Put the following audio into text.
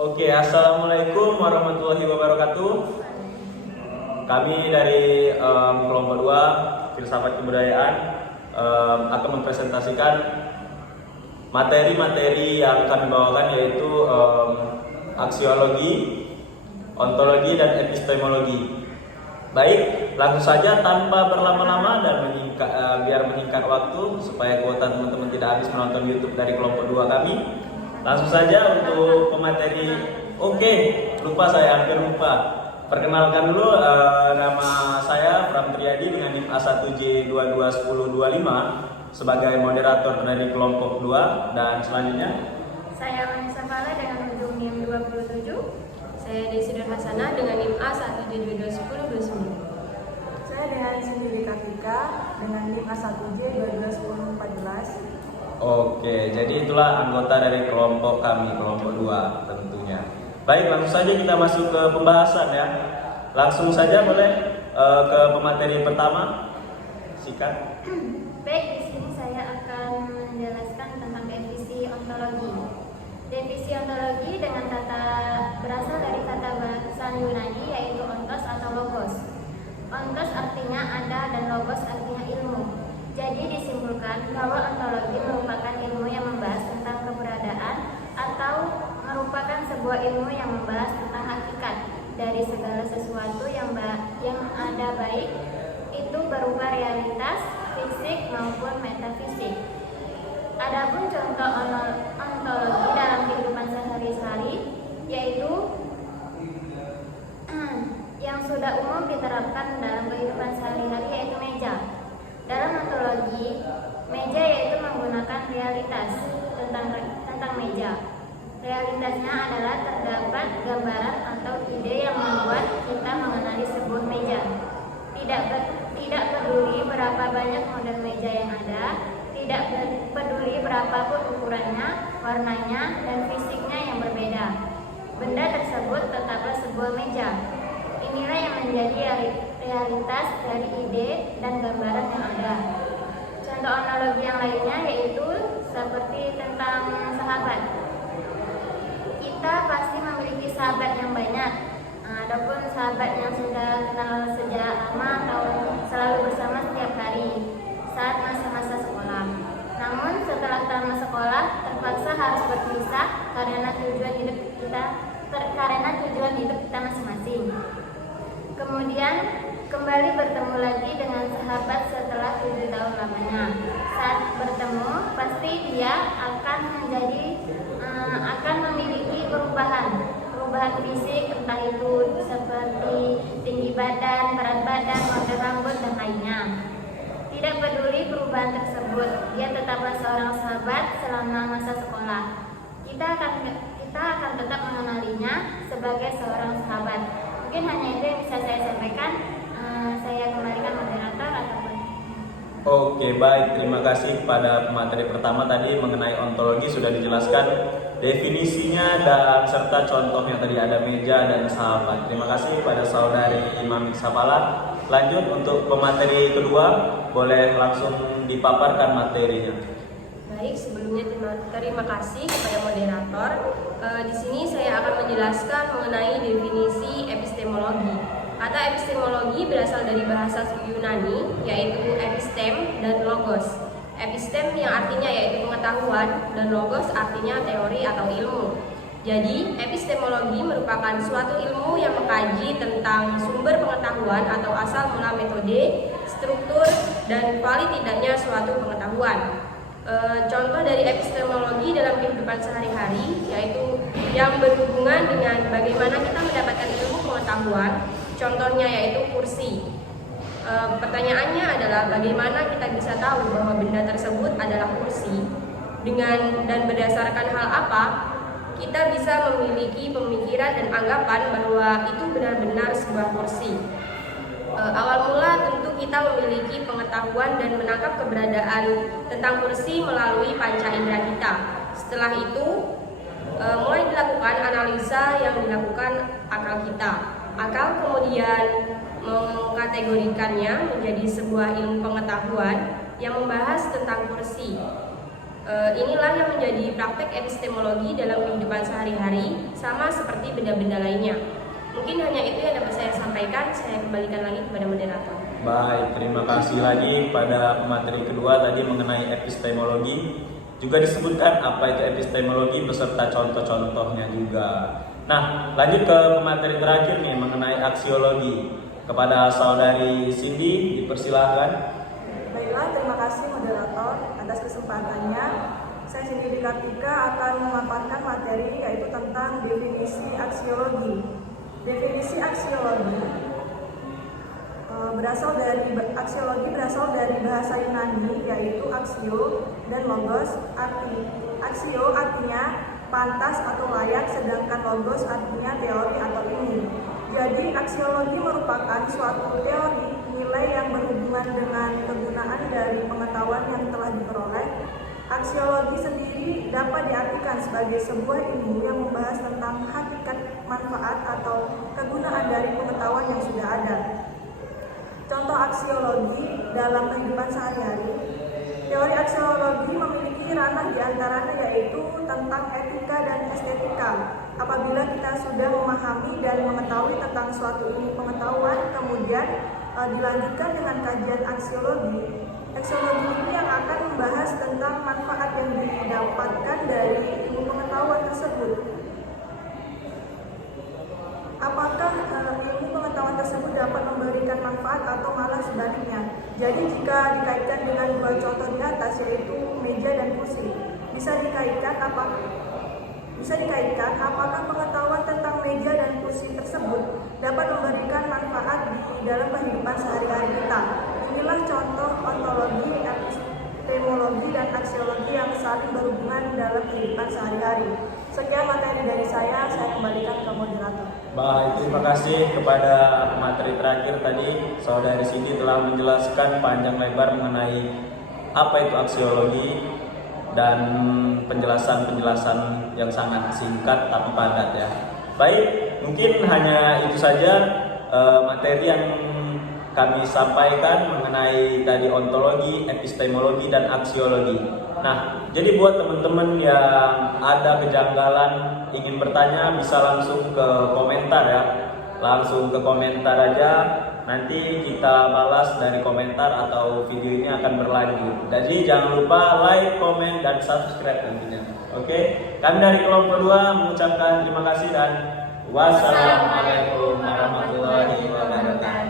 Oke, assalamualaikum warahmatullahi wabarakatuh. Kami dari kelompok 2 Filsafat Kebudayaan akan mempresentasikan materi-materi yang kami bawakan, yaitu aksiologi, ontologi, dan epistemologi. Baik, langsung saja tanpa berlama-lama dan biar menyingkat waktu supaya kuota teman-teman tidak habis menonton YouTube dari kelompok 2 kami. Langsung saja untuk pemateri. Oke, hampir lupa. Perkenalkan dulu, nama saya Pram Triadi dengan NIM A1J221025 sebagai moderator dari kelompok 2, dan selanjutnya saya Vanessa Fala dengan ujung NIM 27. Saya Desi Nur Hasanah dengan NIM A1J221029. Saya Dehan Sendiri Kartika dengan NIM A1J221014. Oke, jadi itulah anggota dari kelompok kami, kelompok 2 tentunya. Baik, langsung saja kita masuk ke pembahasan ya. Langsung saja boleh ke pemateri pertama. Sikat. Baik, di sini saya akan menjelaskan tentang definisi ontologi. Definisi ontologi dengan berasal dari kata bahasa Yunani, yaitu ontos atau logos. Ontos artinya ada dan logos artinya ilmu. Jadi disimpulkan bahwa ontologi merupakan ilmu yang membahas tentang keberadaan atau merupakan sebuah ilmu yang membahas tentang hakikat dari segala sesuatu yang ada, baik itu berupa realitas, fisik maupun metafisik. Adapun contoh ontologi dalam kehidupan sehari-hari yaitu yang sudah umum diterapkan dalam kehidupan sehari-hari, yaitu meja. Dalam ontologi, meja yaitu menggunakan realitas tentang meja. Realitasnya adalah terdapat gambaran atau ide yang membuat kita mengenali sebuah meja. Tidak peduli berapa banyak model meja yang ada, tidak peduli berapapun ukurannya, warnanya, dan fisiknya yang berbeda. Benda tersebut tetaplah sebuah meja. Inilah yang menjadi realitas dari ide dan gambaran yang ada. Contoh analogi yang lainnya yaitu seperti tentang sahabat. Kita pasti memiliki sahabat yang banyak. Adapun sahabat yang sudah kenal sejak lama atau selalu bersama setiap hari saat masa-masa sekolah. Namun setelah tamat sekolah terpaksa harus berpisah karena tujuan hidup kita masing-masing. Kemudian kembali bertemu lagi dengan sahabat setelah 7 tahun lamanya. Saat bertemu, pasti dia akan memiliki perubahan fisik, entah itu seperti tinggi badan, berat badan, warna rambut, dan lainnya. Tidak peduli perubahan tersebut, dia tetaplah seorang sahabat selama masa sekolah. Kita akan tetap mengenalinya sebagai seorang sahabat. Mungkin hanya itu yang bisa saya sampaikan. Saya kembalikan moderator ataupun. Oke, baik. Terima kasih kepada pemateri pertama tadi mengenai ontologi, sudah dijelaskan definisinya dan serta contohnya tadi ada meja dan sahabat. Terima kasih kepada saudari Imam Sapala. Lanjut untuk pemateri kedua, boleh langsung dipaparkan materinya. Baik, sebelumnya terima kasih kepada moderator. Di sini saya akan menjelaskan mengenai definisi epistemologi. Kata epistemologi berasal dari bahasa Yunani, yaitu epistem dan logos. Epistem yang artinya yaitu pengetahuan, dan logos artinya teori atau ilmu. Jadi, epistemologi merupakan suatu ilmu yang mengkaji tentang sumber pengetahuan atau asal mula metode, struktur, dan valid tidaknya suatu pengetahuan. Contoh dari epistemologi dalam kehidupan sehari-hari yaitu yang berhubungan dengan bagaimana kita mendapatkan ilmu pengetahuan. Contohnya yaitu kursi. Pertanyaannya adalah bagaimana kita bisa tahu bahwa benda tersebut adalah kursi, dan berdasarkan hal apa kita bisa memiliki pemikiran dan anggapan bahwa itu benar-benar sebuah kursi. Awal mula tentu kita memiliki pengetahuan dan menangkap keberadaan tentang kursi melalui panca indera kita. Setelah itu mulai dilakukan analisa yang dilakukan akal kita. Akal kemudian mengkategorikannya menjadi sebuah ilmu pengetahuan yang membahas tentang kursi. Inilah yang menjadi praktek epistemologi dalam kehidupan sehari-hari, sama seperti benda-benda lainnya. Mungkin hanya itu yang dapat saya sampaikan. Saya kembalikan lagi kepada moderator. Baik, terima kasih lagi pada materi kedua tadi mengenai epistemologi. Juga disebutkan apa itu epistemologi beserta contoh-contohnya juga. Nah, lanjut ke materi terakhir nih mengenai aksiologi. Kepada saudari Cindy, dipersilahkan. Baiklah, terima kasih moderator atas kesempatannya. Saya Cindy Kartika akan memaparkan materi yaitu tentang definisi aksiologi. Definisi aksiologi berasal dari bahasa Yunani yaitu aksio dan logos. Aksio artinya pantas atau layak, sedangkan logos artinya teori atau ilmu. Jadi aksiologi merupakan suatu teori nilai yang berhubungan dengan kegunaan dari pengetahuan yang telah diperoleh. Aksiologi sendiri dapat diartikan sebagai sebuah ilmu yang membahas tentang hakikat, manfaat, atau kegunaan dari pengetahuan yang sudah ada. Contoh aksiologi dalam kehidupan sehari-hari. Teori aksiologi memiliki ranah diantaranya yaitu tentang etika dan estetika. Apabila kita sudah memahami dan mengetahui tentang suatu ilmu pengetahuan, kemudian dilanjutkan dengan kajian aksiologi. Aksiologi ini yang akan membahas tentang manfaat yang didapatkan dari ilmu pengetahuan tersebut. Apakah ilmu pengetahuan tersebut dapat memberikan manfaat atau malah sebaliknya? Jadi jika dikaitkan dengan dua contoh di atas yaitu meja dan kursi, bisa dikaitkan apakah pengetahuan tentang meja dan kursi tersebut dapat memberikan manfaat di dalam kehidupan sehari-hari kita. Inilah contoh ontologi, epistemologi, dan aksiologi yang saling berhubungan dalam kehidupan sehari-hari. Sekian materi dari saya kembalikan ke moderator. Baik, terima kasih kepada materi terakhir tadi. Saudari Cindy telah menjelaskan panjang lebar mengenai apa itu aksiologi dan penjelasan-penjelasan yang sangat singkat tapi padat ya. Baik, mungkin hanya itu saja materi yang kami sampaikan mengenai tadi ontologi, epistemologi, dan aksiologi. Nah, jadi buat teman-teman yang ada kejanggalan ingin bertanya bisa langsung ke komentar ya. Langsung ke komentar aja. Nanti kita balas dari komentar atau videonya akan berlanjut. Jadi jangan lupa like, komen, dan subscribe tentunya. Oke, kami dari kelompok 2 mengucapkan terima kasih dan wassalamualaikum warahmatullahi wabarakatuh.